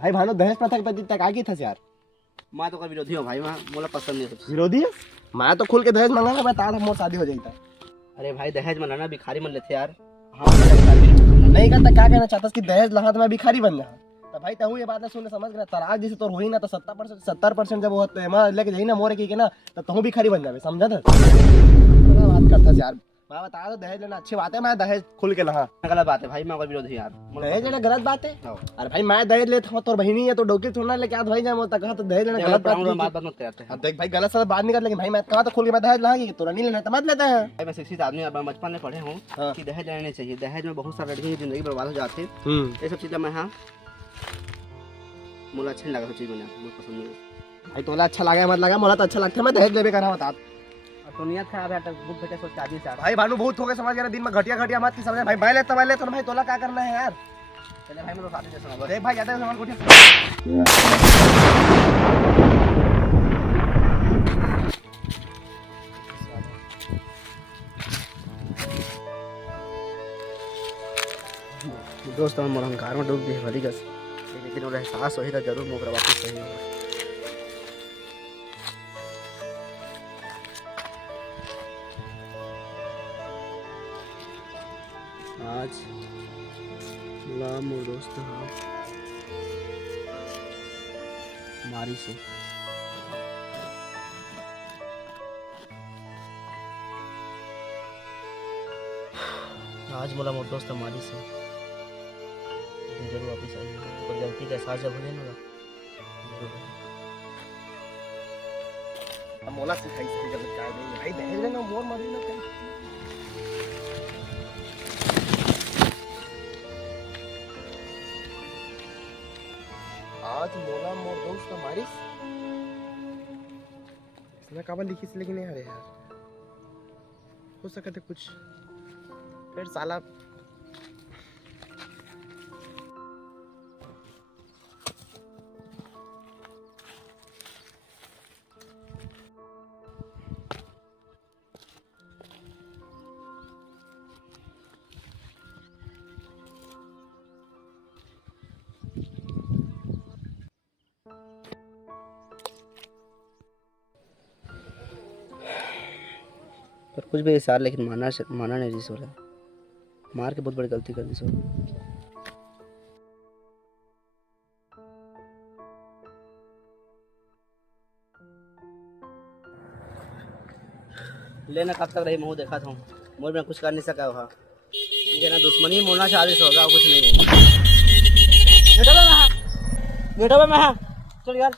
भाई भानो दहेज प्रथा के प्रति तक आगे था यार। मैं तो का विरोधी हूँ भाई, मैं मोला पसंद नहीं है। विरोधी है? मैं तो खुल के दहेज मांगा मैं तार मोर शादी हो जाता। अरे भाई दहेज में लाना भिखारी मन लेते यार। हाँ नहीं करता क्या कहना चाहता कि दहेज लगा तो मैं भिखारी बन जा। तो भाई तू ये बात सुन समझ गया तराज जैसे तो हुई ना तो 70% जब वो लेके जाई ना मोरे की ना तो तू भिखारी बन जावे समझा था। बात करता यार मैं बता दो दहेज लेना अच्छी बात है, मैं दहेज खुल के लहा। गलत बात है भाई, मैं विरोधी यार। दहेज लेना गलत बात है? अरे भाई मैं दहेज लेता हूँ तो बहनी है तो डोकी छोड़ना लेके आज भाई जाए तक तो दहेज लेना गलत बात मत करते हैं। देख भाई गलत सलत बात नहीं कर, लेकिन भाई मैं कहा तो खुल के मैं दहेज लागी तो नहीं लेना तो मत लेते हैं। भाई मैं शिक्षित आदमी और मैं बचपन में पढ़े हूँ कि दहेज लेने चाहिए। दहेज में बहुत सारे लड़कियों की जिंदगी बर्बाद हो जाती है। ये सब चीज़ें मैं हाँ मुझे अच्छा नहीं लगा, चीज़ मैंने मुझे पसंद नहीं। भाई तोला अच्छा लगा मत लगा मोला तो अच्छा लगता है, मैं दहेज लेबे कर रहा हूँ बता। तो नियत खराब है तक बुक बेटे सोच शादी से भाई भानु बहुत हो गए समझ गया दिन में घटिया घटिया मत की समझ भाई ले तो भाई तोला क्या करना है यार। चले भाई मैं शादी से समझ देख भाई ज्यादा सामान उठे। दोस्त हम मोर अहंकार में डूब गए भली गस, लेकिन वो एहसास वही था जरूर मोकर वापस सही होगा। आज ला मोर दोस्त हाँ मारी से आज मोला मोर दोस्त मारी से जरूर वापस आई और गलती का एहसास जब हो जाए ना जरूर मोला सिखाई से गलत कर देंगे भाई दहेज लेना मोर मरी ना कहीं। आज मोला मोर दोस्त मारिस इसने काबल लिखी से, लेकिन अरे यार हो सकता है कुछ फिर साला पर कुछ भी इशार लेकिन माना नहीं जिस वाला मार के बहुत बड़ी गलती कर दी सो। लेना कब तक रही मुँह देखा था मोर में कुछ कर नहीं सका वहाँ ठीक है ना, दुश्मनी मोड़ना चालीस होगा कुछ नहीं है। बेटा मैं चल यार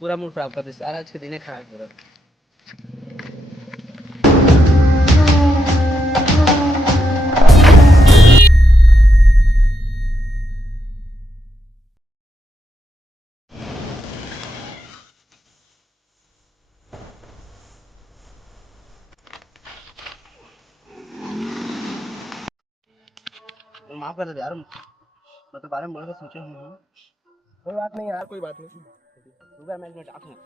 पूरा मूड खराब कर दी सारा आज के दिन खराब पूरा। माफ कर दे यार, मैं तो बारे में बोलकर सोचे हूँ। कोई बात नहीं यार कोई बात नहीं। सुबह मैं इसमें डाक हूँ।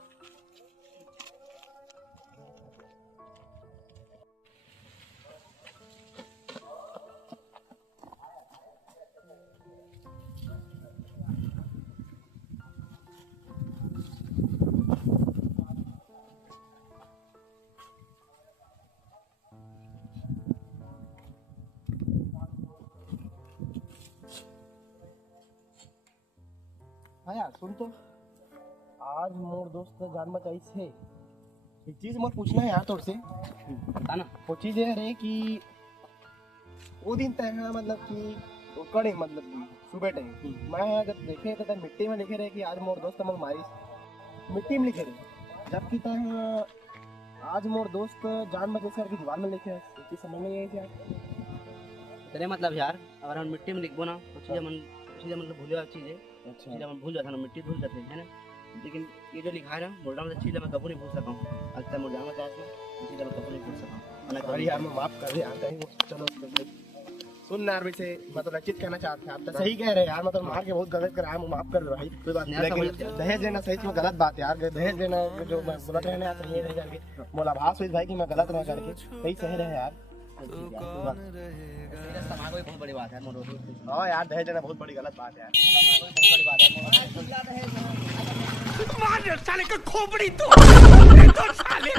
हाँ यार सुन तो आज मोर दोस्त जान बचाई से एक चीज मत पूछना है यार तोड़ से बता ना वो चीज है रे कि वो दिन तय है मतलब कि वो कड़े मतलब कि सुबह टाइम मैं जब देखे तो मिट्टी में लिखे रहे कि आज मोर दोस्त मग मारी मिट्टी में लिखे रहे, जबकि तय आज मोर दोस्त जान बचे करके दीवार में लिखे है समझ में नहीं आई तेरे मतलब यार अगर हम मिट्टी में लिखबो ना तो चीज़ें मन मतलब भूले चीज़ें अच्छा चीज़ें मन भूल जाता ना, मिट्टी धुल जाते है ना। लेकिन ये जो लिखा है ना बोल रहा हूँ चीज़ मैं कभी नहीं भूल सका हूँ। आज तक मुझे जाना चाहते हैं चीज़ मैं कभी नहीं भूल सका हूँ। अरे यार मैं माफ कर दे यार कहीं चलो सुन यार वैसे मैं तो रचित कहना चाहता था आप तो सही कह रहे हैं यार मतलब मार के बहुत गलत करा है माफ कर दो भाई कोई बात नहीं। लेकिन दहेज देना सही में गलत बात है यार दहेज देना जो मैं बोला रहे ना सही है करके बोला भास हुई भाई कि मैं गलत ना करके सही सही रहे यार। समाज को बहुत बड़ी बात है मोरो। हाँ यार दहेज देना बहुत बड़ी गलत बात है यार। बहुत बड़ी बात है। मार साले का खोपड़ी तो साले